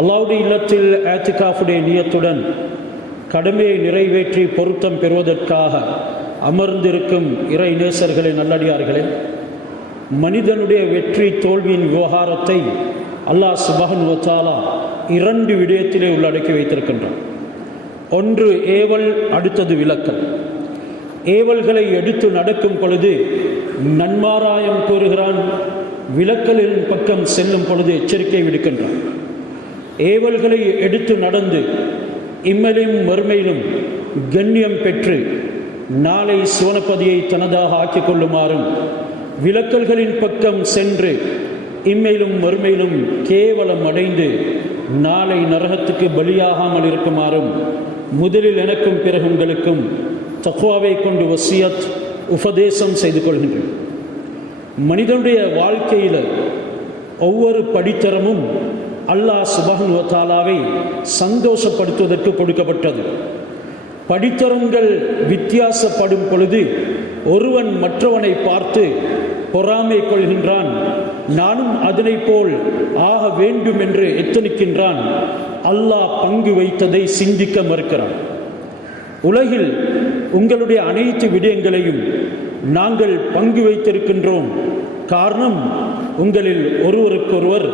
அல்லாஹ்வுடைய இல்லத்தில் இஅ்திகாஃபுடைய நியத்துடன் கடமையை நிறைவேற்றி பொருத்தம் பெறுவதற்காக அமர்ந்திருக்கும் இறை நேசர்களே, நல்லடியார்களே, மனிதனுடைய வெற்றி தோல்வியின் விவகாரத்தை அல்லாஹ் சுப்ஹானஹு வ தஆலா இரண்டு விடயத்திலே உள்ளடக்கி வைத்திருக்கின்றான். ஒன்று ஏவல், அடுத்தது விலக்கல். ஏவல்களை எடுத்து நடக்கும் பொழுது நன்மாராயம் கூறுகிறான், விலக்கலின் பக்கம் செல்லும் பொழுது எச்சரிக்கை விடுக்கின்றான். ஏவல்களை எடுத்து நடந்து இம்மையிலும் மறுமையிலும் கண்ணியம் பெற்று நாளை சுவனப்பதியை தனதாக ஆக்கிக் கொள்ளுமாறும், விலக்கல்களின் பக்கம் சென்று இம்மையிலும் மறுமையிலும் கேவலம் அடைந்து நாளை நரகத்துக்கு பலியாகாமல் இருக்குமாறும் முதலில் எனக்கும் பிறகு உங்களுக்கும் தக்வாவை கொண்டு வசியத் உபதேசம் செய்து கொள்கின்றேன். மனிதனுடைய வாழ்க்கையில் ஒவ்வொரு படித்தரமும் அல்லாஹ் சுப்ஹானஹு வ தஆலாவை சந்தோஷப்படுத்துவதற்கு கொடுக்கப்பட்டது. படித்தரங்கள் வித்தியாசப்படும் பொழுது ஒருவன் மற்றவனை பார்த்து பொறாமை கொள்கின்றான், நானும் அதனை போல் ஆக வேண்டும் என்று எத்தனிக்கின்றான். அல்லாஹ் பங்கு வைத்ததை சிந்திக்க மறுக்கிறான். உலகில் உங்களுடைய அனைத்து விடயங்களையும் நாங்கள் பங்கு வைத்திருக்கின்றோம். காரணம், உங்களில் ஒருவருக்கொருவர்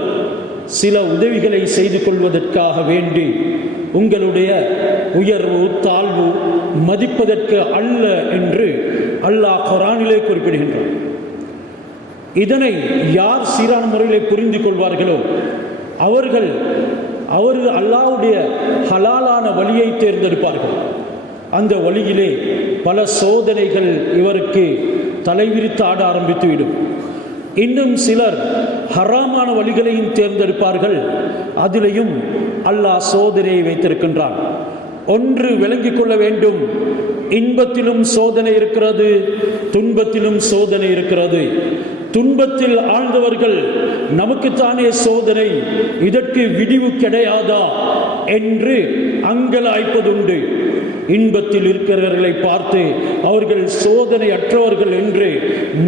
சில உதவிகளை செய்து கொள்வதற்காக வேண்டி உங்களுடைய உயர்வு தாழ்வு மதிப்பதற்கு அல்ல என்று அல்லாஹ் குர்ஆனிலே குறிப்பிடுகின்றான். இதனை யார் சீரான முறையிலே புரிந்து கொள்வார்களோ அவர்கள் அல்லாஹ்வுடைய ஹலாலான வழியை தேர்ந்தெடுப்பார்கள். அந்த வழியிலே பல சோதனைகள் இவருக்கு தலைவிரித்து ஆட ஆரம்பித்துவிடும். இன்னும் சிலர் ஹராமான வழிகளையும் தேர்ந்தெடுப்பார்கள். அதிலையும் அல்லாஹ் சோதனையை வைத்திருக்கின்றான். ஒன்று விளங்கிக் கொள்ள வேண்டும், இன்பத்திலும் சோதனை இருக்கிறது, துன்பத்திலும் சோதனை இருக்கிறது. துன்பத்தில் ஆழ்ந்தவர்கள் நமக்குத்தானே சோதனை, இதற்கு விடிவு கிடையாதா என்று அங்கலாய்ப்பதுண்டு. இன்பத்தில் இருக்கிறவர்களை பார்த்து அவர்கள் சோதனை அற்றவர்கள் என்று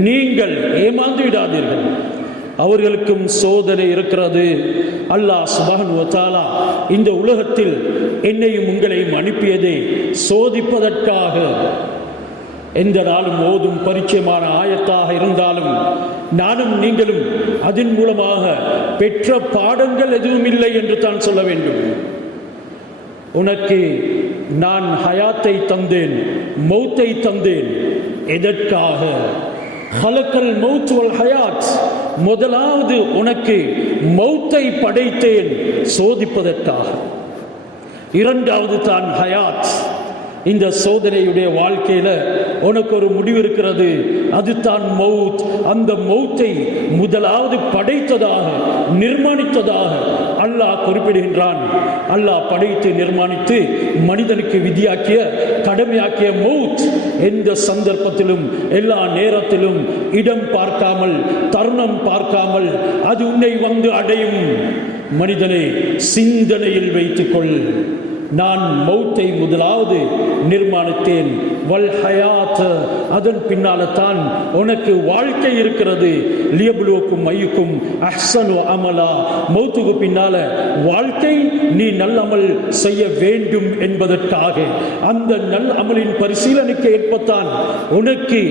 நீங்கள் ஏமாந்து விடாதீர்கள். அவர்களுக்கும் சோதனை இருக்கிறது. அல்லாஹ் சுப்ஹானஹு வ தஆலா இந்த உலகத்தில் என்னையும் உங்களையும் அனுப்பியதே சோதிப்பதற்காக. எந்த நாளும் ஓதும் பரிச்சயமான ஆயத்தாக இருந்தாலும் நானும் நீங்களும் அதன் மூலமாக பெற்ற பாடங்கள் எதுவும் இல்லை என்று தான் சொல்ல வேண்டும். உனக்கு நான் ஹயாத்தை தந்தேன், மௌத்தை தந்தேன். எதற்காக? ஹலக்கல் மௌத் வல் ஹயாத், முதலாவது உனக்கு மௌத்தை படைத்தேன் சோதிப்பதற்காக. இரண்டாவது தான் ஹயாத். இந்த சோதனையுடைய வாழ்க்கையில உனக்கு ஒரு முடிவு இருக்கிறது, அதுதான் மௌத். அந்த மௌத்தை முதலாவது படைத்ததாக நிர்மாணித்ததாக அல்லாஹ் குறிப்பிடுகின்றான். அல்லாஹ் படைத்து நிர்மாணித்து மனிதனுக்கு விதியாக்கிய கடமையாக்கிய மௌத் எந்த சந்தர்ப்பத்திலும் எல்லா நேரத்திலும் இடம் பார்க்காமல் தருணம் பார்க்காமல் அது உன்னை வந்து அடையும். மனிதனை சிந்தனையில் வைத்துக்கொள். நான் மௌத்தை முதலாவது நிர்மாணித்தேன், வல் ஹயாத், அதன் பின்னால தான் உனக்கு வாழ்க்கை இருக்கிறது. லியப்லுவக்கும் ஐயுக்கும் அஹ்ஸனு அமலா, மௌத்துக்கு பின்னால வாழ்க்கை நீ நல்லமல் செய்ய வேண்டும் என்பதற்காக. அந்த நல் அமலின் பரிசீலனைக்கு ஏற்பத்தான் உனக்கு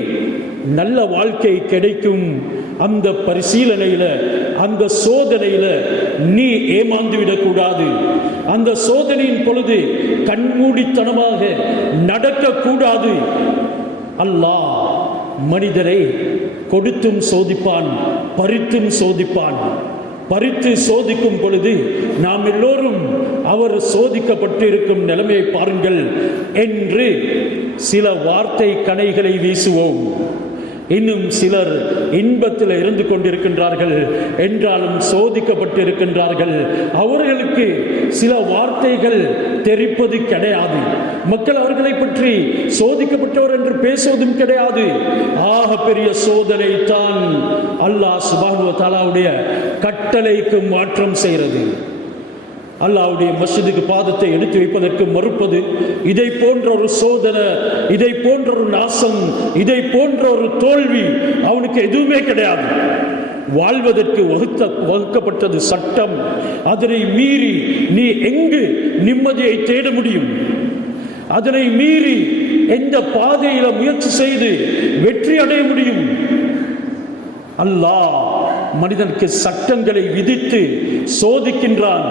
நல்ல வாழ்க்கை கிடைக்கும். அந்த பரிசீலனையில அந்த சோதனையில நீ ஏமாந்து விடக்கூடாது. அந்த சோதனையின் பொழுது கண்மூடித்தனமாக நடக்கக்கூடாது. அல்லாஹ் மனிதரை கொடுத்தும் சோதிப்பான், பறித்தும் சோதிப்பான். பறித்து சோதிக்கும் பொழுது நாம் எல்லோரும் அவர் சோதிக்கப்பட்டு இருக்கும் நிலைமையை பாருங்கள் என்று சில வார்த்தை கணைகளை வீசுவோம். இன்னும் சிலர் இன்பத்தில் இருந்து கொண்டிருக்கின்றார்கள் என்றாலும் சோதிக்கப்பட்டு இருக்கின்றார்கள். அவர்களுக்கு சில வார்த்தைகள் தெரிப்பது கிடையாது. மக்கள் அவர்களை பற்றி சோதிக்கப்பட்டவர் என்று பேசுவதும் கிடையாது. ஆக பெரிய சோதனை தான் அல்லாஹ் சுப்ஹானஹு வ தஆலாவுடைய கட்டளைக்கு மாற்றம் செய்கிறது. அல்லாஹ்வுடைய மஸ்ஜிதுக்கு பாதத்தை எடுத்து வைப்பதற்கு மறுப்பது, இதை போன்ற ஒரு சோதனை, இதை போன்ற ஒரு நாசம், இதை போன்ற ஒரு தோல்வி அவனுக்கு எதுவுமே கிடையாது. வாழ்வதற்கு வகுக்கப்பட்டது சட்டம். அதனை மீறி நீ எங்கு நிம்மதியை தேட முடியும்? அதனை மீறி எந்த பாதையில முயற்சி செய்து வெற்றி அடைய முடியும்? அல்லாஹ் மனிதனுக்கு சட்டங்களை விதித்து சோதிக்கின்றான்.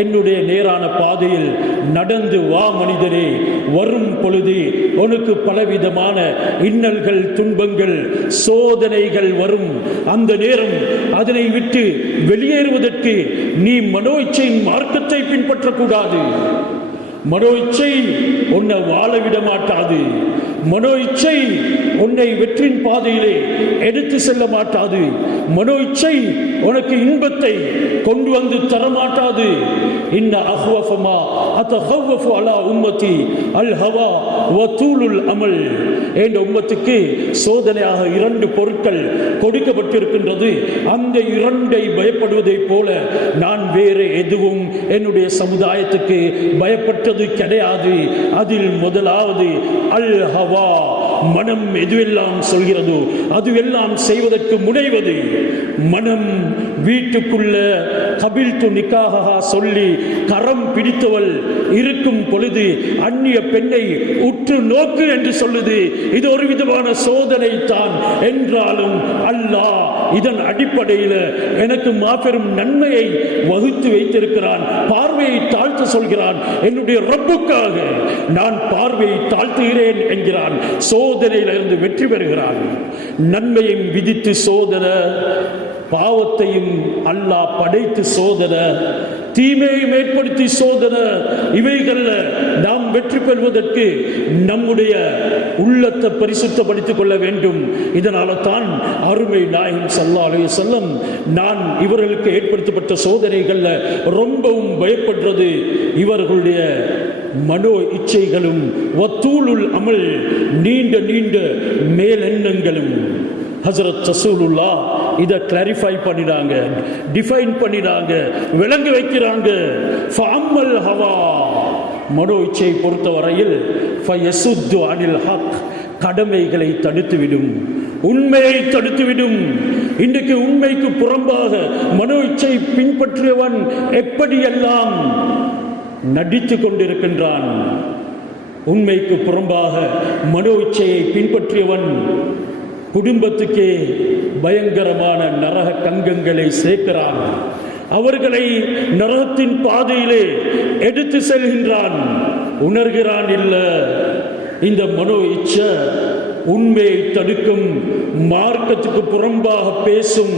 என்னுடைய நேரான பாதையில் நடந்து வா மனிதனே, வரும் பொழுது உனக்கு பலவிதமான இன்னல்கள், துன்பங்கள், சோதனைகள் வரும். அந்த நேரம் அதனை விட்டு வெளியேறுவதற்கு நீ மனோ இச்சையின் மார்க்கத்தை பின்பற்றக்கூடாது. மனோ இச்சை உன்னை வாழ விட மாட்டாது. மனோ இச்சை உன்னை வெற்றின் பாதையிலே எடுத்து செல்ல மாட்டாது. மனோ இச்சை உனக்கு இன்பத்தை கொண்டு வந்து தரமாட்டாது. இன்ன அஹ்வஃபமா அதஹவ்வஃபு அலா உம்மதி அல் ஹவா வ தூலுல் அமல். என்ற உம்மத்துக்கு சோதனையாக 2 பொருட்கள் கொடுக்கப்பட்டிருக்கின்றது. அந்த 2ஐ பயப்படுவதைப் போல நான் வேறு எதுவும் என்னுடைய சமுதாயத்துக்கு பயப்பட்டது கிடையாது. அதில் முதலாவது அல் ஹவா, மனம் எதுவெல்லாம் சொல்கிறதோ அதுவெல்லாம் செய்வதற்கு முனைவது. மனம் வீட்டுக்குள்ள கபில்து நிக்காஹா சொல்லி கரம் பிடித்தவள் இருக்கும் பொழுது அந்நிய பெண்ணை உற்று நோக்கு என்று சொல்லுது. இது ஒரு விதமான சோதனை தான். என்றாலும் அல்லாஹ் இதன் அடிப்படையில் எனக்கு மாபெரும் நன்மையை வகுத்து வைத்திருக்கிறான். பார்வையை தாழ்த்த சொல்கிறான். என்னுடைய ரப்புக்காக நான் பார்வையை தாழ்த்துகிறேன் என்கிறான். சோதனையிலிருந்து வெற்றி பெறுகிறான். நன்மையும் விதித்து சோதனை, பாவத்தையும் அல்லாஹ் படைத்து சோதனை, தீமையும் ஏற்படுத்தி சோதனை. இவைகள்ல நாம் வெற்றி பெறுவதற்கு நம்முடைய உள்ளத்தை பரிசுத்தப்படுத்திக் கொள்ள வேண்டும். இதனால தான் அருமை நாயகம் ஸல்லல்லாஹு அலைஹி வஸல்லம் நான் இவர்களுக்கு ஏற்படுத்தப்பட்ட சோதனைகள்ல ரொம்பவும் பயப்படுறது இவர்களுடைய மனோ இச்சைகளும் வத்தூலுல் அமல், நீண்ட நீண்ட மேலெண்ணங்களும். ஹஜ்ரத் ரசூலுல்லாஹ் இதை கிளாரிஃபை பண்ணினாங்க, டிஃபைன் பண்ணினாங்க, விளங்கி வைக்கிறாங்க. ஃபஅம்மல் ஹவா, மனோ இச்சையை பொறுத்தவரையில் ஃபயசுத்து அனில் ஹக், கடமைகளை தடுத்துவிடும், உண்மையை தடுத்துவிடும். இன்றைக்கு உண்மைக்கு புறம்பாக மனோ இச்சை பின்பற்றியவன் எப்படியெல்லாம் நடித்து கொண்டிருக்கின்றான். உண்மைக்கு புறம்பாக மனோ இச்சையை பின்பற்றியவன் குடும்பத்துக்கே பயங்கரமான நரக கங்கங்களை சேர்க்கிறான். அவர்களை நரகத்தின் பாதையிலே எடுத்து செல்கின்றான். உணர்கிறான் இல்ல, இந்த மனோ இச்சை உண்மையை தடுக்கும், மார்க்கத்துக்கு புறம்பாக பேசும்,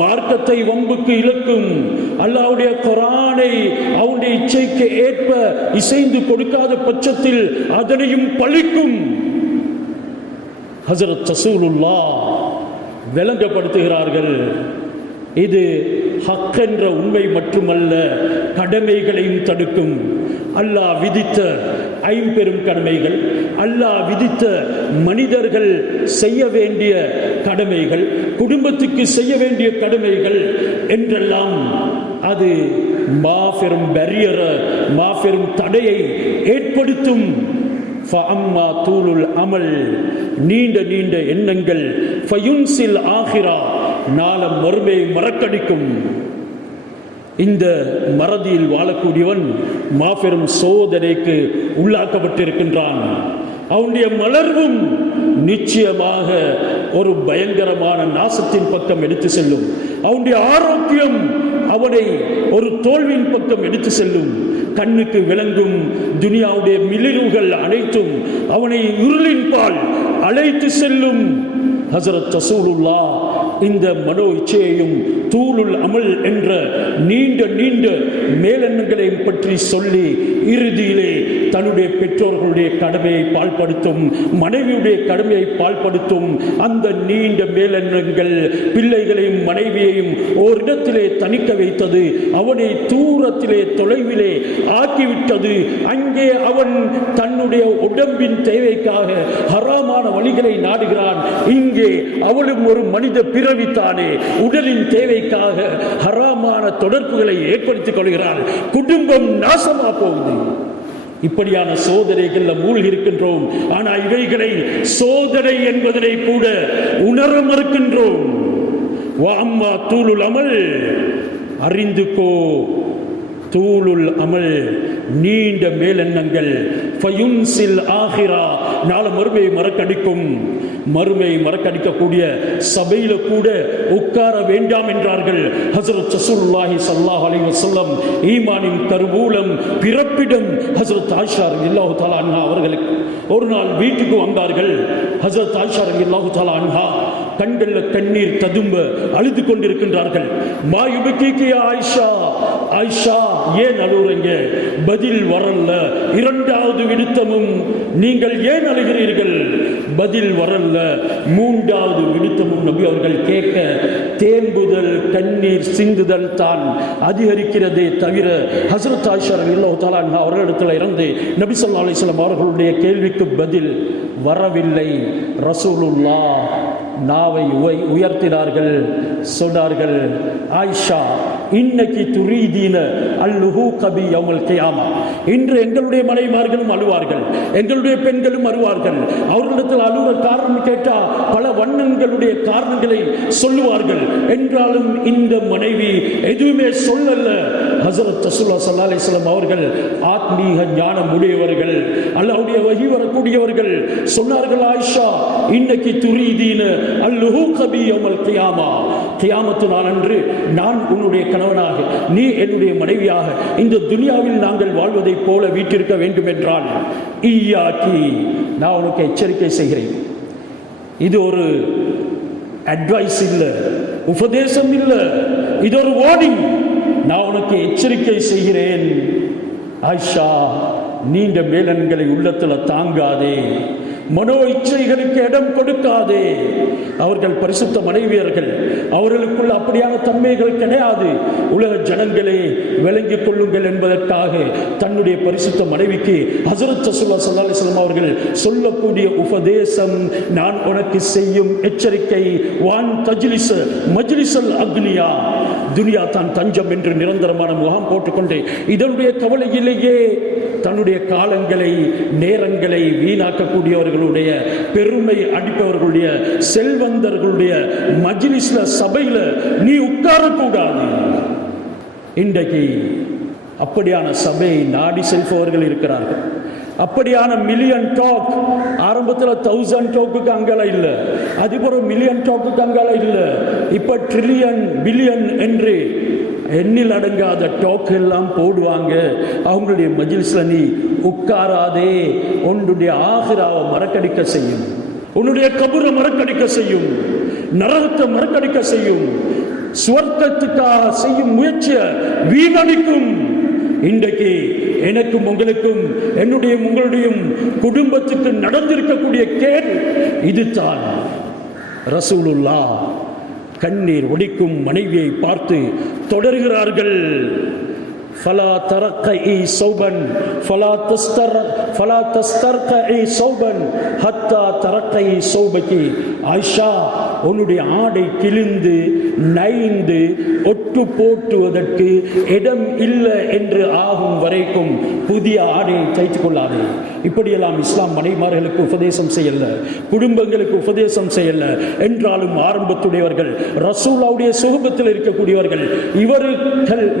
மார்க்கத்தை வம்புக்கு இழுக்கும், அல்லாஹ்வுடைய குர்ஆனை அவனுடைய இச்சைக்கு ஏற்ப இசைந்து கொடுக்காத பட்சத்தில் அதனையும் பழிக்கும். ஹஜ்ரத் ரசூலுல்லாஹ் விளங்கப்படுத்துகிறார்கள். இது ஹக் என்ற உண்மை மட்டுமல்ல, கடமைகளையும் தடுக்கும். அல்லாஹ் விதித்த 5 பெரும் கடமைகள், அல்லாஹ் விதித்த மனிதர்கள் செய்ய வேண்டிய கடமைகள், குடும்பத்துக்கு செய்ய வேண்டிய கடமைகள் என்றெல்லாம் அது மாபெரும் பேரியர், மாபெரும் தடையை ஏற்படுத்தும். ஃபஅம்மா தூலுல் அமல், நீண்ட நீண்ட எண்ணங்கள், ஃபயுன்சில் ஆஹிரா, நாளம் மறுமையை மறக்கடிக்கும். இந்த மறதியில் வாழக்கூடியவன் மாபெரும் சோதனைக்கு உள்ளாக்கப்பட்டிருக்கின்றான். அவனுடைய மலர்வும் நிச்சயமாக ஒரு பயங்கரமான நாசத்தின் பக்கம் எடுத்து செல்லும். அவனுடைய ஆரோக்கியம் அவனை ஒரு தோல்வியின் பக்கம் எடுத்து செல்லும். கண்ணுக்கு விளங்கும் துனியாவுடைய மிளிர்வுகள் அனைத்தும் அவனை இருளின் பால் அழைத்து செல்லும். ஹஜ்ரத் ரசூலுல்லாஹ் இந்த மனோ இச்சையையும் தூலுல் அமல் என்ற நீண்ட நீண்ட மேலெண்ணங்களையும் பற்றி சொல்லி இறுதியிலே தன்னுடைய பெற்றோர்களுடைய கடமையை பால்படுத்தும், மனைவியுடைய கடமையை பால்படுத்தும் அந்த நீண்ட மேலெண்ணங்கள் பிள்ளைகளையும் மனைவியையும் ஓரிடத்திலே தணிக்க வைத்தது. அவனை தூரத்திலே தொலைவிலே ஆக்கிவிட்டது. அங்கே அவன் தன்னுடைய உடம்பின் தேவைக்காக ஹராமான வழிகளை நாடுகிறான். இங்கே அவளும் ஒரு மனித பிறவித்தானே, உடலின் தேவைக்காக ஹராமான தொடர்புகளை ஏற்படுத்திக் கொள்கிறாள். குடும்பம் நாசமா போகுது. இப்படியான சோதனைகள்ல மூழ்கி இருக்கின்றோம். ஆனா இவைகளை சோதனை என்பதனை கூட உணர மறுக்கின்றோம். அம்மா தூளுல் அமல், அறிந்துக்கோ தூளுல் அமல், நீண்ட மேலெண்ணங்கள், ஃபயுன்சில் ஆகிரா, நாளை மறுமையை மறக்கடிக்கும். மறுமையை மறக்கடிக்கக்கூடிய சபையில கூட உட்கார வேண்டாம் என்றார்கள் ஹஜ்ரத் ரசூலுல்லாஹி ஸல்லல்லாஹு அலைஹி வஸல்லம். ஈமானின் கருவூலம், பிறப்பிடம் ஹஜ்ரத் ஆயிஷா ரலியல்லாஹு தஆலா அன்ஹா அவர்களுக்கு ஒரு நாள் வீட்டுக்கு வந்தார்கள். ஹஜ்ரத் ஆயிஷா ரலியல்லாஹு தஆலா அன்ஹா கண்கள்ல கண்ணீர் ததும்ப அழுது கொண்டிருக்கின்றார்கள். மா யுபகீகி யா ஆயிஷா, ஆயிஷா ஏன் அழுறீங்க? பதில் வரல. இரண்டாவது விடுத்தமும் நீங்கள் ஏன் அழுகிறீர்கள்? பதில் வரல. மூன்றாவது விடுத்தமும் நபி அவர்கள் கேட்க, தேம்புதல், கண்ணீர் சிந்துதல் தான் அதிகரிக்கிறதே தவிர ஹஜ்ரத் ஆயிஷா ரலியல்லாஹு தஆலா அன்ஹா அவர்களிடத்தில் இருந்து நபி ஸல்லல்லாஹு அலைஹி வஸல்லம் அவர்களுடைய கேள்விக்கு பதில் வரவில்லை. ரசூலுல்லாஹ் நாவை உயர்த்தினார்கள், சொன்னார்கள், ஆயிஷா இன்னைக்கு துரீதீன அல்லுஹு கபி யௌமல் கியாமா, இன்று எங்களுடைய மனைவிமார்களும் அழுவார்கள், எங்களுடைய பெண்களும் அழுவார்கள். அவர்களிடத்தில் அழுகிற காரணம் கேட்டா பல வண்ணங்களுடைய காரணங்களை சொல்லுவார்கள். என்றாலும் இந்த மனைவி எதுவுமே சொல்லல. ஹஜ்ரத் ரசூலுல்லாஹி ஸல்லல்லாஹு அலைஹி வஸல்லம் அவர்கள் ஆத்மீக ஞானம் உடையவர்கள், அல்லாஹ்வுடைய வஹி வரக்கூடியவர்கள், சொன்னார்கள், ஆயிஷா இன்னைக்கு துரீதீன அல்லுஹு கபி யௌமல் கியாமா, கியாமத்து நாள் அன்று நான் உன்னுடைய கணவனாக, நீ என்னுடைய மனைவியாக இந்த துனியாவில் நாங்கள் வாழ்வதை போல வீட்டிருக்க வேண்டும் என்றால் ஈயாக்கி, நான் உனக்கு எச்சரிக்கை செய்கிறேன். இது ஒரு அட்வைஸ் இல்ல, உபதேசம் இல்ல, இது ஒரு வார்னிங். நான் உனக்கு எச்சரிக்கை செய்கிறேன். ஆயிஷா, நீண்ட மேலன்களை உள்ளத்துல தாங்காதே, மனோ இச்சைகளுக்கு இடம் கொடுக்காதே. அவர்கள் பரிசுத்த மனைவியர்கள், அவர்களுக்குள்ள அப்படியான தன்மைகள் கிடையாது. உலக ஜனங்களே விளங்கிக் கொள்ளுங்கள் என்பதற்காக தன்னுடைய பரிசுத்த மனைவிக்கு ஹஜ்ரத் ரசூலுல்லாஹி ஸல்லல்லாஹு அலைஹி வஸல்லம் அவர்கள் சொல்லக்கூடிய உபதேசம், நான் உனக்கு செய்யும் எச்சரிக்கை, வான் தஜ்லிஸ மஜ்லிஸல் அக்னியா, துனியா தான் தஞ்சம் என்று நிரந்தரமான முகாம் போட்டுக்கொண்டே இதனுடைய கவலையிலேயே தன்னுடைய காலங்களை, நேரங்களை வீணாக்கக்கூடியவர்களுடைய, பெருமை அடிப்பவர்களுடைய, செல்வந்தர்களுடைய மஜ்லிஸ்ல, சபையில நீ உட்காரக்கூடாது. இன்றைக்கு அப்படியான சபையை நாடி செல்பவர்கள் இருக்கிறார்கள். அப்படியான மில்லியன் டாக், ஆரம்பத்தில் 1000 டாக்குக்கு அங்கால இல்ல, அதுபோல மில்லியன் டாக்குக்கு அங்கால இல்ல, இப்ப ட்ரில்லியன், பில்லியன் என்று எண்ணில் அடங்காத டாக் எல்லாம் போடுவாங்க. அவங்களுடைய மஜ்லிஸ்ல நீ உட்காராதே, உன்னுடைய ஆகிராவை மறக்கடிக்க செய்யும், உன்னுடைய கபரை மறக்கடிக்க செய்யும், நரகத்தை மறக்கடிக்க செய்யும், சுவர்க்கத்துக்காக செய்யும் முயற்சியை வீணடிக்கும். இன்றைக்கு எனக்கும் உங்களுக்கும், என்னுடைய உங்களுடைய குடும்பத்துக்கு நடந்திருக்கக்கூடிய கேடு இதுதான். ரசூலுல்லாஹ் கண்ணீர் ஒடிக்கும் மனைவியை பார்த்து தொடர்கிறார்கள். ஃபலா தரக்கஇ சௌபன் ஃபலா தஸ்தர்கஇ சௌபன் ஹத்தா தரக்கஇ சௌபகி, ஆயிஷா உன்னுடைய ஆடை கிழிந்து நைந்து ஒட்டு போட்டுவதற்கு இடம் இல்லை என்று ஆகும் வரைக்கும் புதிய ஆடையை தைத்துக் கொள்ளாது. இப்படியெல்லாம் இஸ்லாம் மனைமார்களுக்கு உபதேசம் செய்யல, குடும்பங்களுக்கு உபதேசம் செய்யல. என்றாலும் ஆரம்பத்துடையவர்கள், ரசூலுல்லாஹ்வுடைய சுஹபத்தில் இருக்கக்கூடியவர்கள்,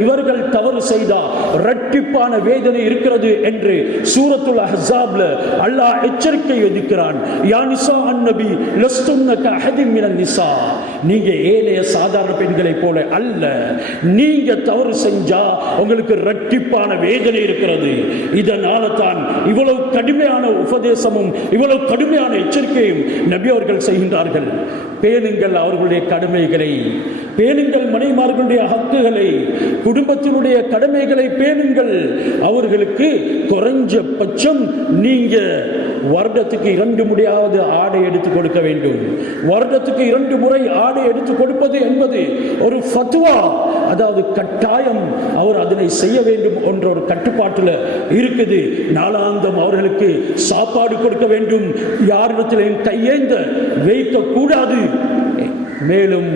இவர்கள் தவறு செய்தால் இரட்டிப்பான வேதனை இருக்கிறது என்று சூரத்துல் அஹ்ஸாப்ல அல்லாஹ் எச்சரிக்கை விதிக்கிறான். யா நிசா அன்-நபி லஸ்துன்ன கஅஹதின் மினன் நிசா, நீங்க ஏழைய சாதாரண பெண்களை போல அல்ல, நீங்க தவறு செஞ்சா உங்களுக்கு இரட்டிப்பான வேதனை இருக்கிறது. இதனால தான் இவ்வளவு கடுமையான உபதேசமும் இவ்வளவு கடுமையான எச்சரிக்கையும் நபி அவர்கள் செய்கின்றார்கள். பேணுங்கள் அவர்களுடைய கடமைகளை, பேணுங்கள் மனைமார்களுடைய ஹக்குகளை, குடும்பத்தினுடைய கடமைகளை பேணுங்கள். அவர்களுக்கு குறைஞ்ச பட்சம் நீங்க வருடத்துக்கு 2 முறையாவது ஆடை எடுத்து கொடுக்க வேண்டும். வருடத்துக்கு 2 முறை ஆடை எடுத்து கொடுப்பது என்பது ஒரு ஃபத்வா, அதாவது கட்டாயம் அவர் அதனை செய்ய வேண்டும் என்ற ஒரு கட்டுப்பாட்டில் இருக்குது. நாளாந்தம் அவர்களுக்கு சாப்பாடு கொடுக்க வேண்டும், யாரிடத்திலும் கையேந்த வைக்க கூடாது. மேலும்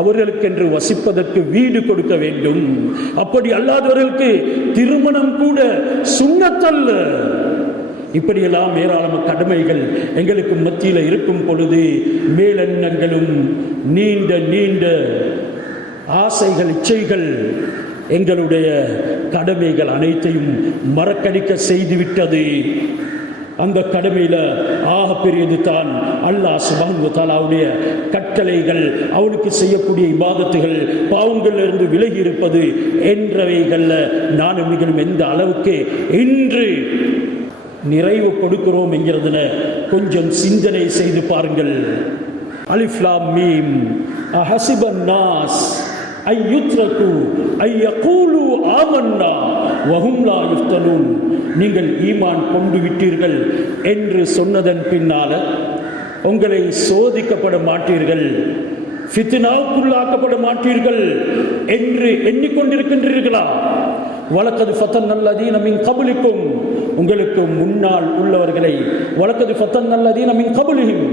அவர்களுக்கென்று வசிப்பதற்கு வீடு கொடுக்க வேண்டும். அப்படி அல்லாதவர்களுக்கு திருமணம் கூட சுன்னத்தல்ல. இப்படியெல்லாம் ஏராளமான கடமைகள் எங்களுக்கு மத்தியில் இருக்கும் பொழுது மேலெண்ணங்களும் நீண்ட நீண்ட ஆசைகள், இச்சைகள் எங்களுடைய கடமைகள் அனைத்தையும் மறக்கடிக்க செய்துவிட்டது. அந்த கடமையில ஆக பெரியது தான் அல்லாஹ் சுப்ஹானஹு வ தஆலாவுடைய கட்டளைகள், அவனுக்கு செய்யக்கூடிய இபாதத்துகள், பாவங்களிலிருந்து விலகி இருப்பது என்றவைகள்ல நானும் நீங்களும் எந்த அளவுக்கு இன்று நிறைவு கொடுக்கிறோம் என்கிறதுல கொஞ்சம் சிந்தனை செய்து பாருங்கள். அலிஃப் லாம் மீம் அஹஸிபன் நாஸ் ஐயுத்ரகு ஐயகூலு ஆமன்னா வஹும் லா யுஃப்தனூன். நீங்கள் ஈமான் கொண்டு விட்டீர்கள் என்று சொன்னதன் பின்னால உங்களை சோதிக்கப்பட மாட்டீர்கள், ஃபித்னாவுக்குள்ளாக்கப்பட மாட்டீர்கள் என்று எண்ணிக்கொண்டிருக்கின்றீர்களா? வலக்கது ஃபதன்னல்லதீன மின் கப்லிக்கும், உங்களுக்கு முன்னால் உள்ளவர்களை, வலக்கது ஃபதன்னல்லதீன மின் கப்லிஹிம்,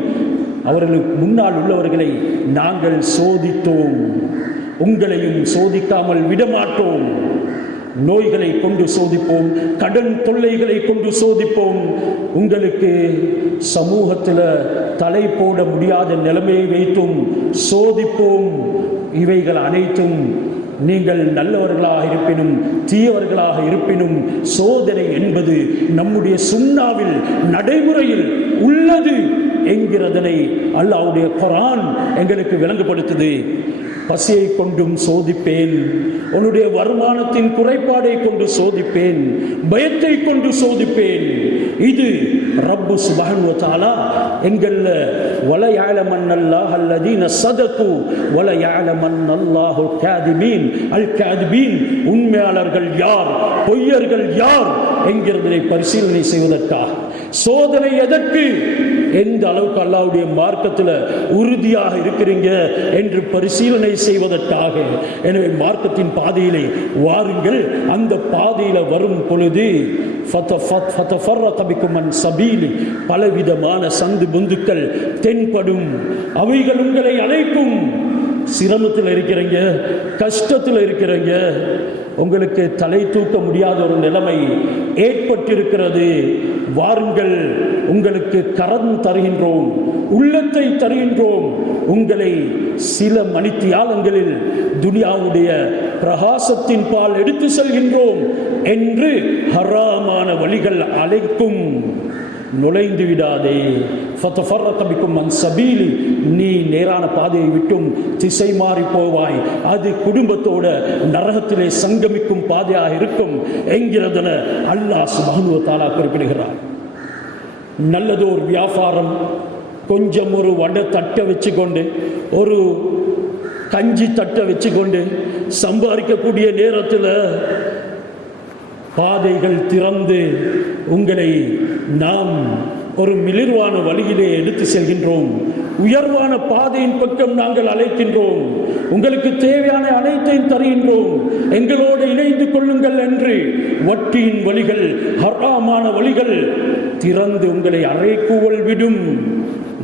அவர்களுக்கு முன்னால் உள்ளவர்களை நாங்கள் சோதித்தோம், உங்களையும் சோதிக்காமல் விடமாட்டோம். நோய்களை கொண்டு சோதிப்போம், கடன் தொல்லைகளை கொண்டு சோதிப்போம், உங்களுக்கு சமூகத்தில் தலை போட முடியாத நிலைமையை வைத்தும் சோதிப்போம். இவைகள் அனைத்தும் நீங்கள் நல்லவர்களாக இருப்பினும் தீயவர்களாக இருப்பினும் சோதனை என்பது நம்முடைய சுன்னாவில் நடைமுறையில் உள்ளது என்கிறதனை அல்லாஹ்வுடைய குர்ஆன் எங்களுக்கு விளங்கப்படுத்துது. பசியை கொண்டும் சோதிப்பேன், உன்னுடைய வருமானத்தின் குறைபாடை கொண்டு சோதிப்பேன், பயத்தை கொண்டு சோதிப்பேன். இது ரப்பு சுப்ஹானஹு வ தஆலா எங்கள்ல வல யஅலமன்னல்லாஹு அல்லதீன ஸதகு வல யஅலமன்னல்லாஹு காதிபீன், அல் காதிபீன் உண்மையாளர்கள் யார், பொய்யர்கள் யார் என்கிறதை பரிசீலனை செய்வதற்காக. சோதனை எதற்கு? எந்த அளவுக்கு அல்லாஹ்வுடைய மார்க்கத்தில் உறுதியாக இருக்கிறீங்க என்று பரிசீலனை செய்வதற்காக. எனவே மார்க்கத்தின் பாதையிலே வாருங்கள். அந்த பாதையில வரும் பொழுது பலவிதமான சந்து பொந்துக்கள் தென்படும், அவைகள் உங்களை அழைக்கும். சிரமத்தில் இருக்கிறீங்க, கஷ்டத்தில் இருக்கிறீங்க, உங்களுக்கு தலை தூக்க முடியாத ஒரு நிலைமை ஏற்பட்டிருக்கிறது. வாருங்கள், உங்களுக்கு கரம் தருகின்றோம், உள்ளத்தை தருகின்றோம், உங்களை சில மணித்தியாலங்களில் துனியாவுடைய பிரகாசத்தின் பால் எடுத்து செல்கின்றோம் என்று ஹராமான வழிகள் அழைக்கும். நுழைந்து விடாதே. நீ நேரான பாதையை விட்டும் திசை மாறி போவாய், அது குடும்பத்தோட நரகத்திலே சங்கமிக்கும் பாதையாக இருக்கும் என்கிறதன அல்லாஹ் சுப்ஹானஹு வ தஆலா குறிப்பிடுகிறார். நல்லதோர் வியாபாரம், கொஞ்சம் ஒரு வடை தட்டை வச்சுக்கொண்டு, ஒரு கஞ்சி தட்டை வச்சுக்கொண்டு சம்பாதிக்கக்கூடிய நேரத்தில் பாதைகள் திறந்து உங்களை நாம் ஒரு மிளிர்வான வழியிலே எடுத்து செல்கின்றோம். உயர்வான பாதையின் பக்கம் நாங்கள் அழைக்கின்றோம். உங்களுக்கு தேவையான அனைத்தையும் தருகின்றோம், எங்களோடு இணைந்து கொள்ளுங்கள் என்று வட்டியின் வழிகள், ஹராமான வழிகள் திறந்து உங்களை அறைகூவல் விடும்.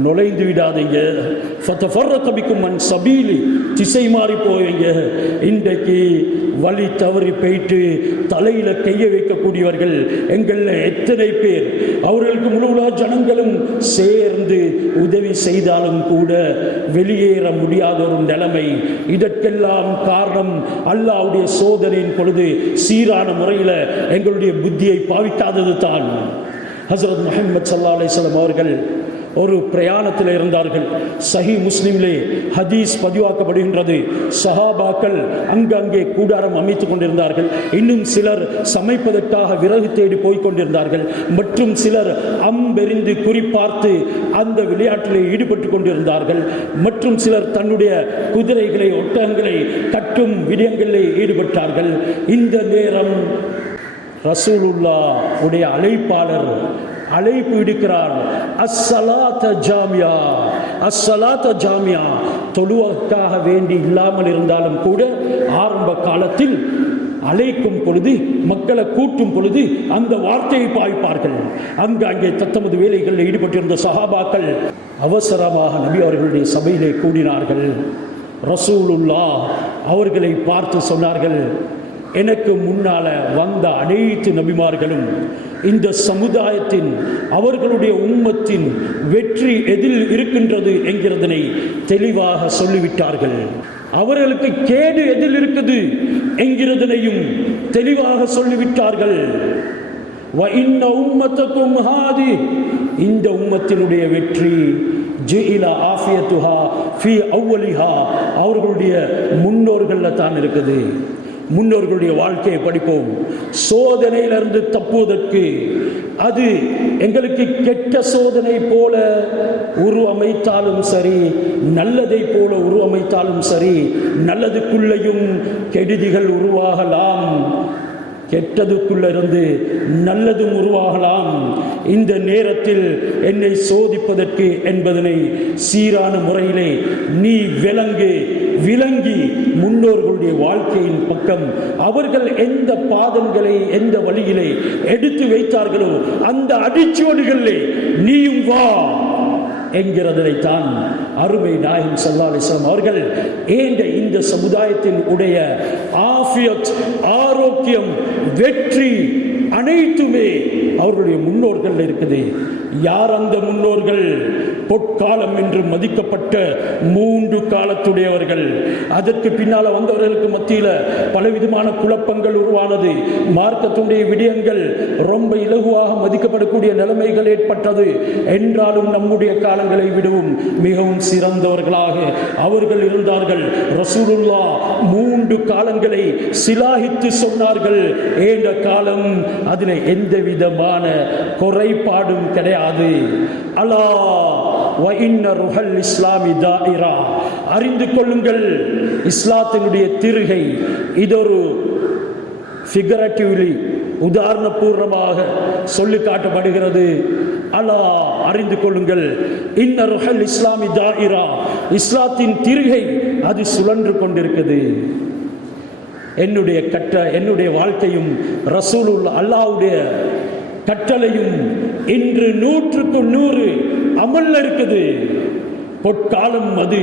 நுழைந்து விடாதீங்க. திசை மாறி போவீங்க. இன்றைக்கு வழி தவறி போயிட்டு தலையில கைய வைக்கக்கூடியவர்கள் எங்கள்ல எத்தனை பேர்? அவர்களுக்கு முழு ஜனங்களும் சேர்ந்து உதவி செய்தாலும் கூட வெளியேற முடியாத ஒரு நிலைமை. இதற்கெல்லாம் காரணம் அல்லாஹ்வுடைய சோதனையின் பொழுது சீரான முறையில் எங்களுடைய புத்தியை பாவிக்காதது தான். ஹஸரத் முஹம்மது ஸல்லல்லாஹு அலைஹி வஸல்லம் அவர்கள் ஒரு பிரயாணத்தில் இருந்தார்கள். சஹீஹ் முஸ்லிமிலே ஹதீஸ் பதிவாக்கப்படுகின்றது. சஹாபாக்கள் அங்கங்கே கூடாரம் அமைத்துக் கொண்டிருந்தார்கள். இன்னும் சிலர் சமைப்பதற்காக விறகு தேடி போய்கொண்டிருந்தார்கள். மற்றும் சிலர் அம்பெறிந்து குறிப்பார்த்து அந்த விளையாட்டிலே ஈடுபட்டு கொண்டிருந்தார்கள். மற்றும் சிலர் தன்னுடைய குதிரைகளை, ஒட்டகங்களை கட்டும் விடயங்களிலே ஈடுபட்டார்கள். இந்த நேரம் ரசூலுல்லாஹ் உடைய அழைப்பாளர் அழைப்பு விடுக்கிறார். அஸ்ஸலாத ஜாமியா, அஸ்ஸலாத ஜாமியா. தொழுவதற்காக வேண்டி இல்லாமல் இருந்தாலும் கூட ஆரம்ப காலத்தில் அழைக்கும் பொழுது, மக்களை கூட்டும் பொழுது அந்த வார்த்தையை பாய்ப்பார்கள். அங்கே தத்தமது வேலைகளில் ஈடுபட்டிருந்த சஹாபாக்கள் அவசரமாக நபி அவர்களுடைய சபையிலே கூடினார்கள். ரசூலுல்லாஹ் அவர்களை பார்த்து சொன்னார்கள், எனக்கு முன்னால வந்த அனைத்து நபிமார்களும் இந்த சமுதாயத்தின் அவர்களுடைய உம்மத்தின் வெற்றி எதில் இருக்கின்றது என்கிறதனை தெளிவாக சொல்லிவிட்டார்கள். அவர்களுக்கு கேடு எதில் இருக்குது என்கிறதனையும் தெளிவாக சொல்லிவிட்டார்கள். இந்த உம்மத்தினுடைய வெற்றி அவர்களுடைய முன்னோர்கள்ல தான் இருக்குது. முன்னோர்களுடைய வாழ்க்கையை படிப்போம். சோதனையிலிருந்து தப்புவதற்கு அது எங்களுக்கு கெட்ட சோதனை போல உருவமைத்தாலும் சரி, நல்லதை போல உருவமைத்தாலும் சரி, நல்லதுக்குள்ளேயும் கெடுதிகள் உருவாகலாம், கெட்டதுக்குள்ள இருந்து நல்லதும் உருவாகலாம். இந்த நேரத்தில் என்னை சோதிப்பதற்கு என்பதனை சீரான முறையிலே நீ விளங்கி முன்னோர்களுடைய வாழ்க்கையின் பக்கம் அவர்கள் எந்த பாதங்களை எந்த வழியிலே எடுத்து வைத்தார்களோ அந்த அடிச்சுவடுகளிலே நீயும் வா என்கிறதைத்தான் அருமை நாயகம் ஸல்லல்லாஹு அலைஹி வஸல்லம் அவர்கள் இந்த சமுதாயத்தின் உடைய ஆஃபியத், ஆரோக்கியம், வெற்றி அனைத்துமே அவர்களுடைய முன்னோர்கள் இருக்குது. யார் அந்த முன்னோர்கள்? பொற்காலம் என்று மதிக்கப்பட்ட 3 காலத்துடையவர்கள். அதற்கு பின்னால வந்தவர்களுக்கு மத்தியில் பலவிதமான குழப்பங்கள் உருவானது. மார்க்கத்துடைய விடயங்கள் ரொம்ப இலகுவாக மதிக்கப்படக்கூடிய நிலைமைகள் ஏற்பட்டது. என்றாலும் நம்முடைய காலங்களை விடவும் மிகவும் சிறந்தவர்களாக அவர்கள் இருந்தார்கள். ரசூலுல்லாஹ் 3 காலங்களை சிலாகித்து சொன்னார்கள். ஏண்ட காலம் அதில் எந்த விதமான குறைபாடும் கிடையாது. அறிந்து கொள்ளுங்கள், இஸ்லாத்தினுடைய திருகை இதொரு ஃபிகரேட்டிவ்லி, உதாரணபூர்வமாக சொல்லி காட்டப்படுகிறது. அறிந்து கொள்ளுங்கள், இன்னருஹல் இஸ்லாமி தாயிரா, இஸ்லாத்தின் திருகை அது சுழன்று கொண்டிருக்கிறது. என்னுடைய வாழ்க்கையும் ரசூலுல்லாஹ் அல்லாஹ்வுடைய கட்டளையும் இன்று 100க்கு 100 அமல்ல இருக்குது. பொற்காலம் அது.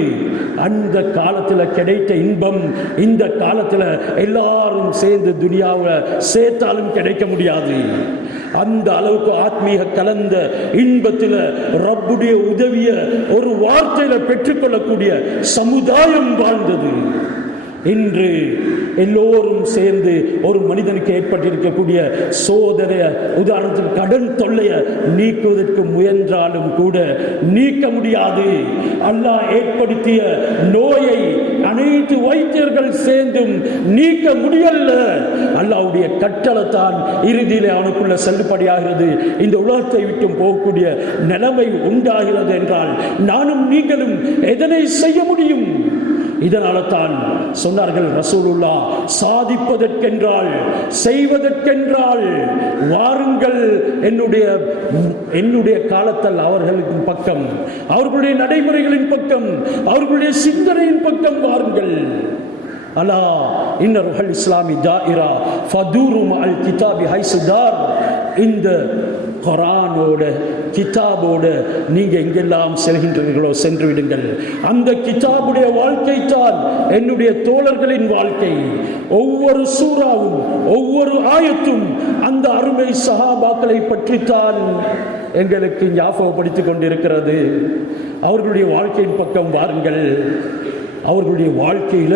அந்த காலத்தில் கிடைத்த இன்பம் இந்த காலத்தில் எல்லாரும் சேர்ந்து துனியாவை சேர்த்தாலும் கிடைக்க முடியாது. அந்த அளவுக்கு ஆத்மீக கலந்த இன்பத்தில் ரப்புடைய உதவிய ஒரு வார்த்தையில பெற்றுக்கொள்ளக்கூடிய சமுதாயம் வாழ்ந்தது. இன்று எல்லோரும் சேர்ந்து ஒரு மனிதனுக்கு ஏற்பட்டிருக்கக்கூடிய சோதனை, உதாரணத்துக்கு கடன் தொல்லையை நீக்குவதற்கு முயன்றாலும் கூட நீக்க முடியாது. அல்லாஹ் ஏற்படுத்திய நோயை அனைத்து வைத்தியர்கள் சேர்ந்தும் நீக்க முடியல. அல்லாஹ்வுடைய கட்டளை தான் இறுதியிலே அவனுக்குள்ள செல்லுபடியாகிறது. இந்த உலகத்தை விட்டு போகக்கூடிய நிலைமை உண்டாகிறது என்றால் நானும் நீங்களும் எதனை செய்ய முடியும்? இதனால தான் சொன்னார்கள் ரசூலுல்லாஹ், சாதிப்பதற்கென்றால் செய்வதற்கென்றால் வாருங்கள் என்னுடைய காலத்தில் அவர்களின் பக்கம், அவர்களுடைய நடைமுறைகளின் பக்கம், அவர்களுடைய சிந்தனையின் பக்கம் வாருங்கள். அலா இன்னருஹல் இஸ்லாமி தாயிரா ஃபதூரு மஅல் கிதாபி ஹைசுதார். இந்த குர்ஆனோட கிதாபோட நீங்க எங்கெல்லாம் செல்கின்றீர்களோ சென்று விடுங்கள். அந்த கிதாபுடைய வாழ்க்கை தான் என்னுடைய தோழர்களின் வாழ்க்கை. ஒவ்வொரு சூறாவும் ஒவ்வொரு ஆயத்தும் அந்த அருமை சஹாபாக்களை பற்றித்தான் எங்களுக்கு ஞாபகப்படுத்திக் கொண்டிருக்கிறது. அவர்களுடைய வாழ்க்கையின் பக்கம் வாருங்கள். அவர்களுடைய வாழ்க்கையில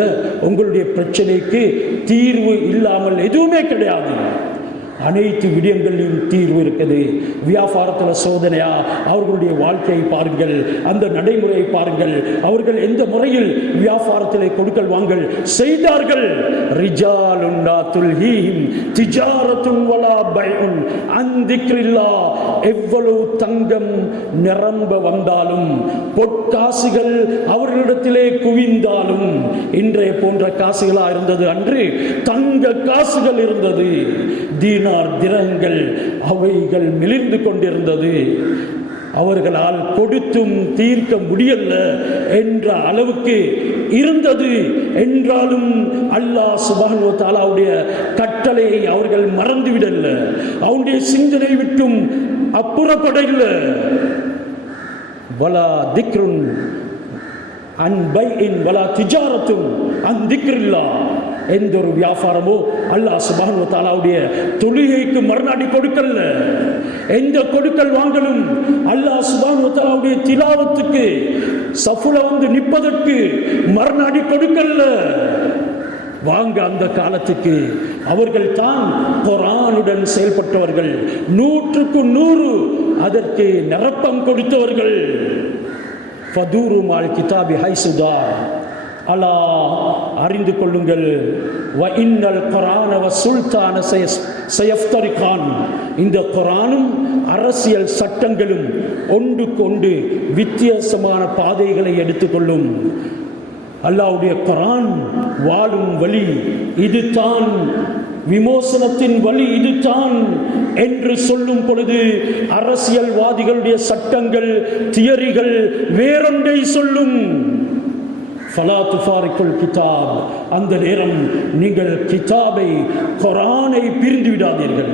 உங்களுடைய பிரச்சனைக்கு தீர்வு இல்லாமல் எதுவுமே கிடையாது. அனைத்து விடயங்களிலும் தீர்வு இருக்குது. வியாபாரத்தில் சோதனையா, அவர்களுடைய வாழ்க்கையை பாருங்கள், அந்த நடைமுறையை பாருங்கள். அவர்கள் எந்த முறையில் வியாபாரத்திலே கொடுக்கல் வாங்கல் செய்தார்கள். ரிஜாலுன் லா துல்ஹீஹிம் திஜாரத்துன் வலா பைஉன் அன் திக்ரில்லாஹ். எவ்வளவு தங்கம் நிரம்ப வந்தாலும், பொற்காசுகள் அவர்களிடத்திலே குவிந்தாலும், இன்றைய போன்ற காசுகளா இருந்தது அன்று, தங்க காசுகள் இருந்தது. தீனார் திரகங்கள் அவைகள் மிளிர்ந்து கொண்டிருந்தது. அவர்களால் கொடுத்தும் தீர்க்க முடியல என்ற அளவுக்கு இருந்தது. என்றாலும் அல்லாஹ் சுப்ஹானஹு வ தஆலாவுடைய கட்டளையை அவர்கள் மறந்துவிடல, அவருடைய சிந்தனை விட்டும் அப்புறப்படல. வலா திக்ருன் அன் பைஇன் வலா திஜாரத்துன் அன் திக்ரில்லாஹ். எந்த ஒரு வியாபாரமோ அல்லாஹ் சுப்ஹானஹு வ தஆலாவுடைய தொழுகைக்கு மறுநாடி கொடுக்கல்ல. எந்த கொடுக்கல் வாங்கலும் அல்லாஹ் சுப்ஹானஹு வ தஆலாவுடைய திலாவத்துக்கு சஃபுல வந்து நிற்பதற்கு மறுநாடி கொடுக்கல்ல. வாங்க, அந்த காலத்துக்கு அவர்கள் தான் குர்ஆனுடன் செயல்பட்டவர்கள், 100க்கு 100 அதற்கு நிரப்பம் கொடுத்தவர்கள். ஃபதூரு மால் கிதாபி ஹைசுதார், அலா அறிந்து கொள்ளுங்கள், வ இன்னல் குர்ஆன வ சுல்தான சயஃப்தரிகான், இந்த குர்ஆனும் அரசியல் சட்டங்களும் ஒன்றுக்கொண்டு வித்தியாசமான பாதைகளை எடுத்துக்கொள்ளும். அல்லாஹ்வுடைய குர்ஆன் வாழும் வழி இதுதான், விமோசனத்தின் வழி இதுதான் என்று சொல்லும் பொழுது அரசியல்வாதிகளுடைய சட்டங்கள் தியரிகள் வேறொன்றை சொல்லும். ஃபலா துஃபாரிக்குல் கிதாப், அந்த நேரம் நீங்கள் கிதாபை குர்ஆனை பிரிந்து விடாதீர்கள்.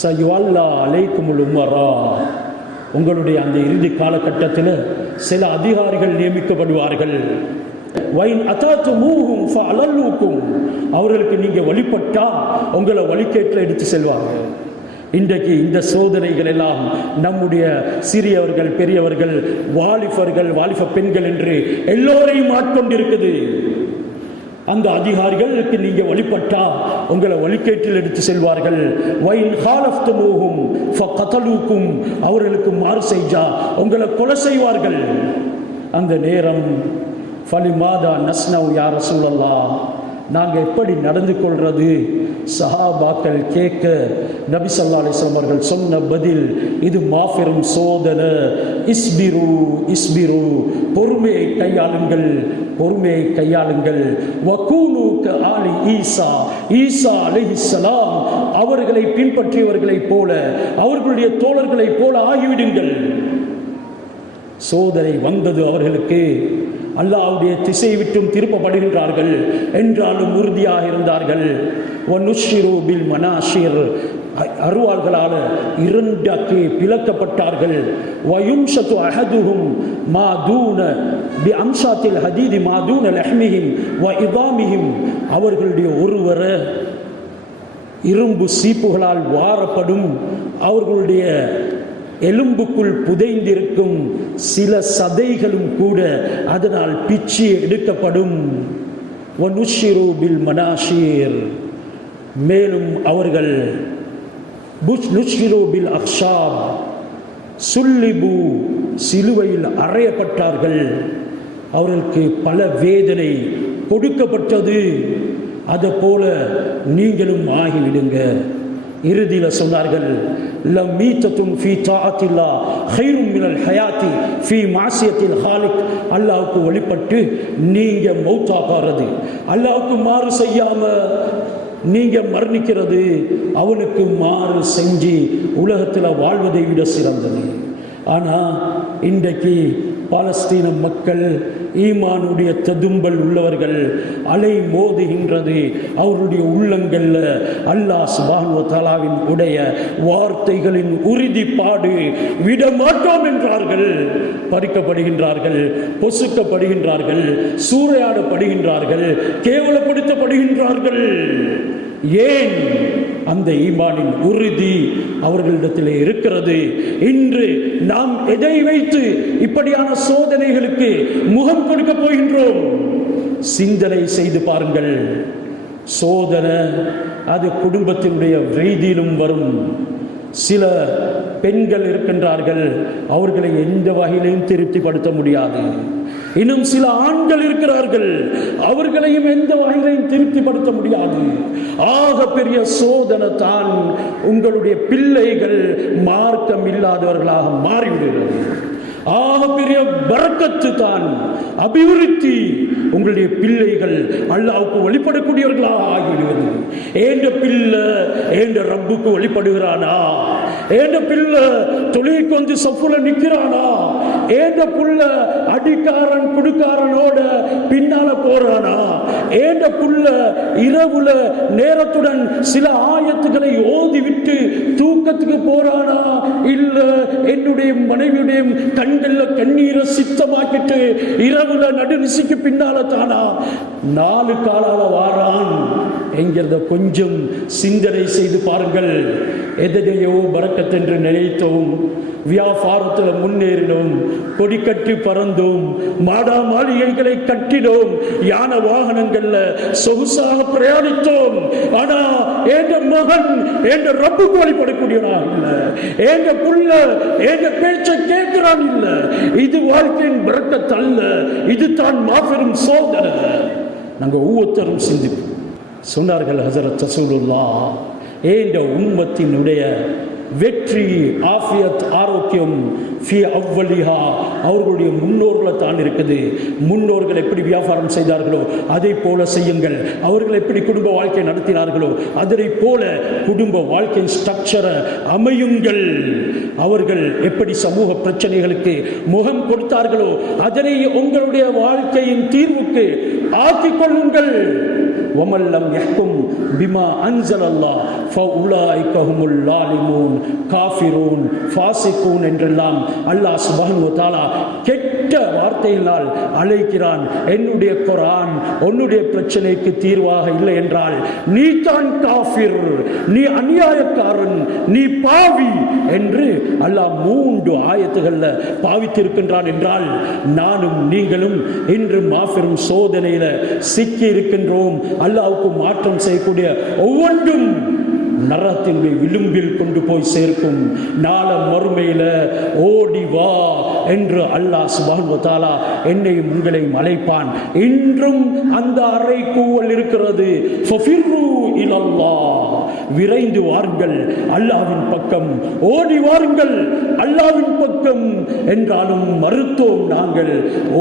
சயுவல்லா அலைக்குமுல் உமரா, உங்களுடைய அந்த இறுதி காலகட்டத்தில் சில அதிகாரிகள் நியமிக்கப்படுவார்கள். வைன் அதாத்துமூஹும் ஃபஅலல்லூக்கும், அவர்களுக்கு நீங்க வழிபட்டா உங்களை வழிகேட்டில் எடுத்து செல்வாங்க. இன்றைக்கு இந்த சோதனைகள் எல்லாம் நம்முடைய சிறியவர்கள், பெரியவர்கள், வாலிபர்கள், வாலிப பெண்கள் என்று எல்லோரையும் ஆட்கொண்டிருக்குது. அந்த அதிகாரிகளுக்கு நீங்க வழிபட்டா உங்களை வழிகேட்டில் எடுத்து செல்வார்கள். வைன் ஹாலஃப்துமூஹும் ஃபகதலூக்கும், அவர்களுக்கு மாறு செய்தா உங்களை கொலை செய்வார்கள். அந்த நேரம் ஃபலிமாதா நஸ்னவ் யா ரசூலல்லாஹ், நாங்கள் எப்படி நடந்து கொள்றது? சஹாபாக்கள் கேட்க நபி ஸல்லல்லாஹு அலைஹி வஸல்லம் அவர்கள் சொன்ன பதில், இது மாபெரும் சோதனை. இஸ்பிரு இஸ்பிரு, பொறுமையை கையாளுங்கள், பொறுமையை கையாளுங்கள். வகூனு கஆலி ஈசா, ஈசா அலைஹிஸ்ஸலாம் அவர்களை பின்பற்றியவர்களைப் போல, அவர்களுடைய தோழர்களைப் போல ஆகிவிடுங்கள். சோதனை வந்தது அவர்களுக்கு. அல்லாஹ்வுடைய திசை விட்டும் திருப்பப்படுகின்றார்கள் என்றாலும் உறுதியாக இருந்தார்கள். வனுஷிரு பில் மனாஷிர், அருவாள்களால் இரண்டாக்கி பிளக்கப்பட்டார்கள். வயும்ஷத்து அஹதுஹும் மாதூன பி அம்ஷாத்தில் ஹதீதி மாதூன லஹ்மிஹிம் வ இதாமிஹிம், அவர்களுடைய ஒருவரை இரும்பு சீப்புகளால் வாரப்படும், அவர்களுடைய எலும்புக்குள் புதைந்திருக்கும் சில சதைகளும் கூட அதனால் பிச்சு எடுக்கப்படும். வனுஷிரு பில் மனாஷிர், மேலும் அவர்கள் நுஷ்கிரு பில் அக்ஷாப், சுல்லிபு, சிலுவையில் அறையப்பட்டார்கள். அவர்களுக்கு பல வேதனை கொடுக்கப்பட்டது. அதை போல நீங்களும் ஆகிவிடுங்க. இறுதியில் சொன்னார்கள், லமீத்தத்துன் ஃபீ தாஅத்தில்லாஹ் கைரும் மினல் ஹயாத்தி ஃபீ மாசியத்தில் ஹாலிக், அல்லாஹ்வுக்கு வழிபட்டு நீங்க மௌத்தாகிறது, அல்லாஹ்வுக்கு மாறு செய்யாம நீங்க மரணிக்கிறது, அவனுக்கு மாறு செஞ்சு உலகத்தில் வாழ்வதை விட சிறந்தது. ஆனால் இன்றைக்கு பாலஸ்தீன மக்கள் ஈமானுடைய ததும்பல் உள்ளவர்கள், அலை மோதுகின்றது அவருடைய உள்ளங்கள்ல. அல்லாஹ் சுப்ஹானஹு வ தஆலாவின் உடைய வார்த்தைகளின் உறுதிப்பாடு விடமாட்டோம் என்றார்கள். பறிக்கப்படுகின்றார்கள், பொசுக்கப்படுகின்றார்கள், சூறையாடப்படுகின்றார்கள், கேவலப்படுத்தப்படுகின்றார்கள். ஏன்? அந்த ஈமானின் உறுதி அவர்களிடத்தில் இருக்கிறது. இன்று நாம் எதை வைத்து இப்படியான சோதனைகளுக்கு முகம் கொடுக்க போகின்றோம்? சிந்தனை செய்து பாருங்கள். சோதனை அது குடும்பத்தினுடைய ரீதியிலும் வரும். சில பெண்கள் இருக்கின்றார்கள், அவர்களை எந்த வகையிலையும் திருப்திப்படுத்த முடியாது. இன்னும் சில ஆண்கள் இருக்கிறார்கள், அவர்களையும் எந்த வகையிலையும் திருப்திப்படுத்த முடியாது. ஆக பெரிய சோதனை தான் உங்களுடைய பிள்ளைகள் மார்க்கம் இல்லாதவர்களாக மாறிவிடுகிறது. ஆக பெரிய பரக்கத்து தான், அபிவிருத்தி, உங்களுடைய பிள்ளைகள் அல்லாஹ்வுக்கு வழிபடக்கூடியவர்களாக ஆகிவிடுவது. ஏண்ட பிள்ளை ஏண்ட ரப்புக்கு வழிபடுகிறானா, ஏண்ட பிள்ளை தொழிலுக்கு வந்து சப்புல நிக்கிறானா, ஏண்ட புள்ள அடிக்காரன் குடுக்காரனோட பின்னால போறானா, ஏண்ட புள்ள இரவுல நேரத்துடன் சில ஆயத்துக்களை ஓதிவிட்டு தூக்கத்துக்கு போறானா, இல்ல என்னுடைய மனைவியுடைய கண்கள்ல கண்ணீரை சித்தமாக்கிட்டு இரவுல நடுநிசிக்கு பின்னால தானா 4 காலால வாரான் என்கிறத கொஞ்சம் சிந்தனை செய்து பாருங்கள். எதையோ பரக்கத் என்று நினைத்தோம், வியாபாரத்தில் முன்னேறினோம், கொடி கட்டி பறந்தோம், மாடா மாளிகைகளை கட்டினோம், யான வாகனங்கள்ல சொகுசாக பிரயாணித்தோம். ஆனா எங்க மகன் எங்க ரப்புக்கு வழிபடக்கூடியவனா இல்ல, எங்க புள்ள எங்க பேச்ச கேட்கிறான் இல்ல. இது வாழ்க்கையின் பரக்கத் அல்ல, இது தான் மாபெரும் சோதனை. நாங்க ஒவ்வொருத்தரும் சிந்திப்போம். சொன்னார்கள் ஹஜரத் ரசூலுல்லாஹ், ஏண்ட உம்மத்தினுடைய வெற்றி, ஆஃபியத், ஆரோக்கியம் ஃபி அவ்வலிஹா அவர்களுடைய முன்னோர்களை தான் இருக்குது. முன்னோர்கள் எப்படி வியாபாரம் செய்தார்களோ அதை போல செய்யுங்கள், அவர்கள் எப்படி குடும்ப வாழ்க்கை நடத்தினார்களோ அதை போல குடும்ப வாழ்க்கையின் ஸ்ட்ரக்சரை அமையுங்கள், அவர்கள் எப்படி சமூக பிரச்சனைகளுக்கு முகம் கொடுத்தார்களோ அதனை உங்களுடைய வாழ்க்கையின் தீர்வுக்கு ஆக்கிக் கொள்ளுங்கள். வமல்லம் யஹ்கும் பிமா அன்ஸலல்லாஹ் ஃபஉலாயிக ஹுமுல் லாலிமூன் காஃபிரூன் ஃபாசிகூன் என்றெல்லாம் அல்லாஹ் சுப்ஹானஹு வ தஆலா கெட்ட வார்த்தையினால் அழைக்கிறான். என்னுடைய குர்ஆன் உன்னுடைய பிரச்சனைக்கு தீர்வாக இல்லை என்றால் நீ தான் காஃபிர், நீ அநியாயக்காரன், நீ பாவி என்று அல்லாஹ் 3 ஆயத்துகள்ல பாவித்திருக்கின்றான். என்றால் நானும் நீங்களும் இன்று மாபெரும் சோதனையில சிக்கி இருக்கின்றோம். அல்லாஹ்வுக்கு மாற்றம் செய்யக்கூடிய ஒவ்வொன்றும் நரகத்தினுடைய விளிம்பில் கொண்டு போய் சேர்க்கும். நாள மறுமையில ஓடி வா என்று அல்லாஹ் சுப்ஹானஹு வ தஆலா என்னையும் உங்களையும் அழைப்பான். இன்றும் அந்த அறைகூவல் இருக்கிறது. ஃபஃபிர்ரு இலல்லாஹ், விரைந்து வாருங்கள் அல்லாஹ்வின் பக்கம், ஓடி வாருங்கள் அல்லாஹ்வின் பக்கம் என்றாலும் மறுத்தோம். நாங்கள்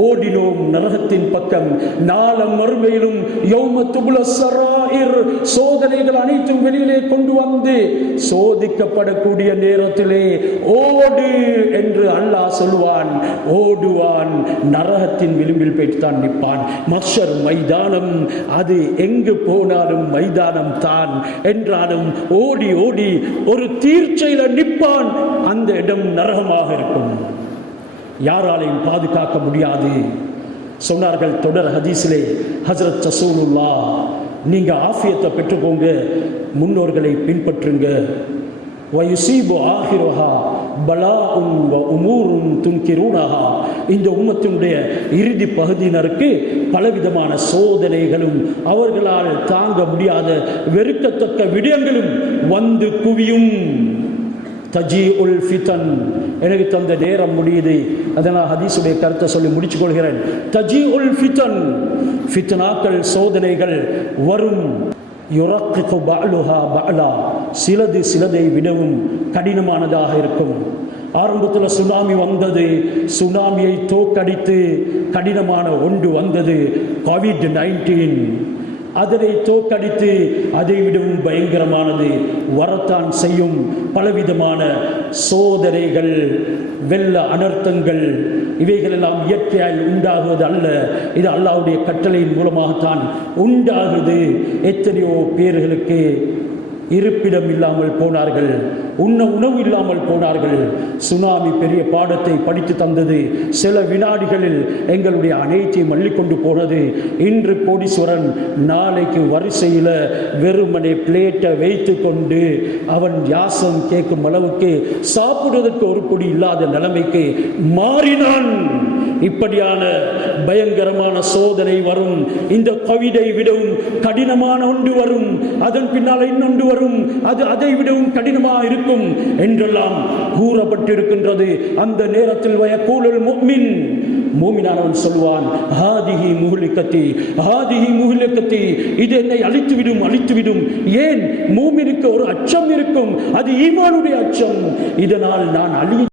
ஓடினோம் நரகத்தின் பக்கம். நாள மறுமையிலும் யௌம துபுல ஸராயிர், சோதனைகள் அனைத்தும் வெளியிலே கொண்டு வந்து சோதிக்கப்படக்கூடிய நேரத்திலே ஓடு என்று அல்லாஹ் சொல்வான். ஓடுவான், நரகத்தின் விளிம்பில் போய்ட்டு தான் நிற்பான். மஹ்ஷர் மைதானம், அது எங்கு போனாலும் மைதானம் தான் என்றாலும் ஓடி ஓடி ஒரு தீர்ச்சையில நிற்பான். அந்த இடம் நரகமாக இருக்கும், யாராலையும் பாதுகாக்க முடியாது. சொன்னார்கள் தொடர் ஹதீஸிலே ஹஜ்ரத் ரசூலுல்லாஹ், நீங்க ஆஃபியத்தை பெற்றுக்கோங்க, முன்னோர்களை பின்பற்றுங்க. வயுசீபு ஆஹிருஹா பலாஉன் வ உமூருன் துன்கிரூனஹா, இந்த உம்மத்தினுடைய இறுதி பகுதியினருக்கு பலவிதமான சோதனைகளும் அவர்களால் தாங்க முடியாத வெறுக்கத்தக்க விடயங்களும் வந்து குவியும். தஜீஉல் ஃபிதன், எனக்கு தந்த நேரம் முடியுது, அதனால் ஹதீஸுடைய கருத்தை சொல்லி முடிச்சுக் கொள்கிறேன். தஜீஉல் ஃபிதன், ஃபித்னாக்கள் சோதனைகள் வரும். யுரக்கிகு பஅலுஹா பஅலா, சிலது சிலதை விடவும் கடினமானதாக இருக்கும். ஆரம்பத்தில் சுனாமி வந்தது, சுனாமியை தோக்கடித்து கடினமான ஒன்று வந்தது கோவிட்-19. அதனை தோக்கடித்து அதை விடவும் பயங்கரமானது வரத்தான் செய்யும். பலவிதமான சோதனைகள், வெள்ள அனர்த்தங்கள், இவைகள் எல்லாம் இயற்கையால் உண்டாகுவது அல்ல, இது அல்லாஹ்வுடைய கட்டளையின் மூலமாகத்தான் உண்டாகுது. எத்தனையோ பேர்களுக்கு இருப்பிடம் இல்லாமல் போனார்கள், உண்ண உணவு இல்லாமல் போனார்கள். சுனாமி பெரிய பாடத்தை படித்து தந்தது. சில வினாடிகளில் எங்களுடைய அனைத்தையும் அள்ளிக்கொண்டு போனது. இன்று கோடீஸ்வரன், நாளைக்கு வரிசையில் வெறுமனை பிளேட்டை வைத்து கொண்டு அவன் யாசம் கேட்கும் அளவுக்கு சாப்பிடுவதற்கு ஒரு பொடி இல்லாத நிலைமைக்கு மாறினான். இப்படியான பயங்கரமான சோதனை வரும். இந்த கோவிடை விடவும் கடினமான ஒன்று வரும், அதன் பின்னால் இன்னொன்று வரும், அது அதை விடவும் கடினமாக இருக்கும் என்றெல்லாம் கூறப்பட்டிருக்கின்றது. அந்த நேரத்தில் வயக்கூலுல் முஃமின், மூமினானவன் சொல்வான், ஹாதிஹி முஹ்லிகதி, ஹாதிஹி முஹ்லிகதி, இது என்னை அழித்துவிடும் அழித்துவிடும். ஏன்? மூமினுக்கு ஒரு அச்சம் இருக்கும், அது ஈமானுடைய அச்சம். இதனால் நான் அழி